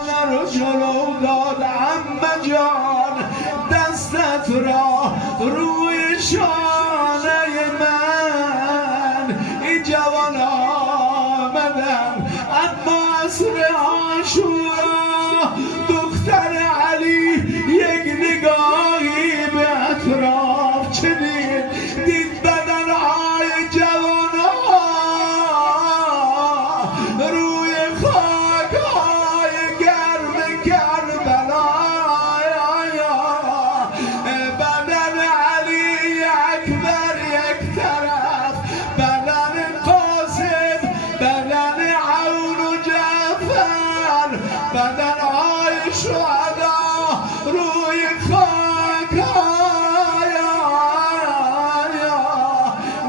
رو جلو داد عمه جان، دستت را روی شانه من. این جوان آمدن اما عصر عاشورا، دختر علی یک نگاهی به اطراف چنین دید، بدنهای جوانها روی خاکهای گرم کربلا. بدن علی اکبر یک طرف، بدن قاسم، بدن عون و جعفر، بدنهای شهدا روی خاکهای.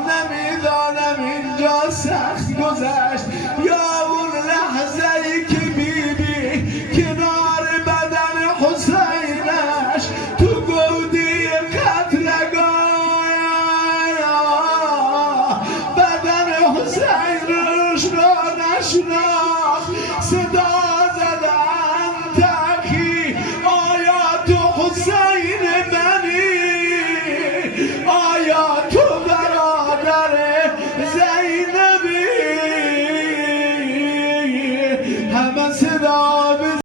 نمیدانم اینجا سخت گذشت یا اون لحظه ای که بیبی کنار بدن حسینش تو گودی قتلگاه بدن حسینش را نشناخت.